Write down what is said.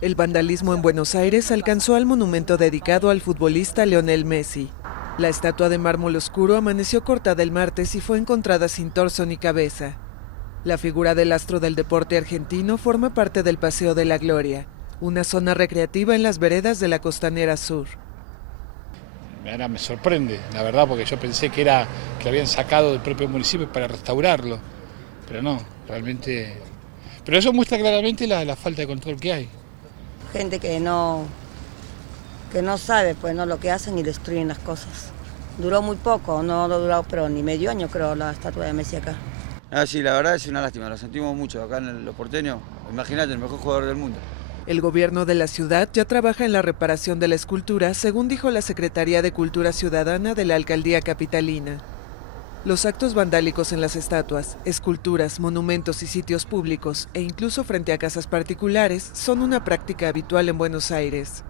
El vandalismo en Buenos Aires alcanzó al monumento dedicado al futbolista Lionel Messi. La estatua de mármol oscuro amaneció cortada el martes y fue encontrada sin torso ni cabeza. La figura del astro del deporte argentino forma parte del Paseo de la Gloria, una zona recreativa en las veredas de la Costanera Sur. Ahora me sorprende, la verdad, porque yo pensé que lo habían sacado del propio municipio para restaurarlo, pero no, realmente. Pero eso muestra claramente la falta de control que hay. Gente que no sabe, pues no lo que hacen y destruyen las cosas. Duró muy poco, no duró pero ni medio año creo la estatua de Messi acá. Ah, sí, la verdad es una lástima, lo sentimos mucho acá en los porteños. Imagínate, el mejor jugador del mundo. El gobierno de la ciudad ya trabaja en la reparación de la escultura, según dijo la Secretaría de Cultura Ciudadana de la Alcaldía Capitalina. Los actos vandálicos en las estatuas, esculturas, monumentos y sitios públicos, e incluso frente a casas particulares, son una práctica habitual en Buenos Aires.